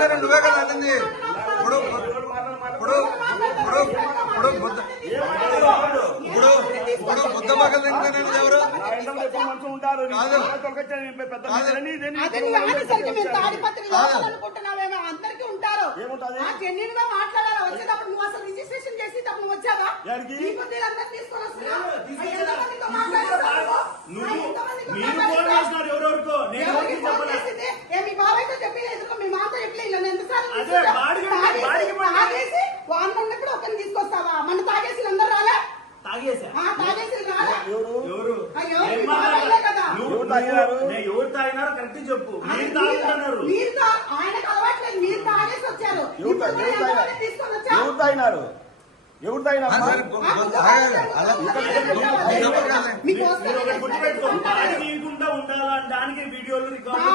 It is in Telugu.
పక్కన నువ్వే కదా అంటుంది. ఇప్పుడు బుద్ధ పక్కన తింటానండి ఎవరు అందరికీ ఉంటారు. జెన్యున్ గా మాట్లాడాలి. వచ్చేటప్పుడు నువ్వు అసలు రిజిస్ట్రేషన్ చేసేటప్పుడు నువ్వు వచ్చావా? మీ బాబాయ్తో చెప్పి ఎదుర్కో, మీ మాతో చెప్పి వాళ్ళు ఉన్నప్పుడు ఒకరిని తీసుకొస్తావా? మన తాగేసి అందరు రాలే? తాగేసి రాలే. ఎవరు తాగినారో కరెక్ట్ చెప్పు. ఆయనకు అలవాట్లేదు, మీరు తాగేసి వచ్చారు. ఎవరు తాగినారు? ఎవరు తాగినారు? ఉండాలా దానికి వీడియోలు రికార్డు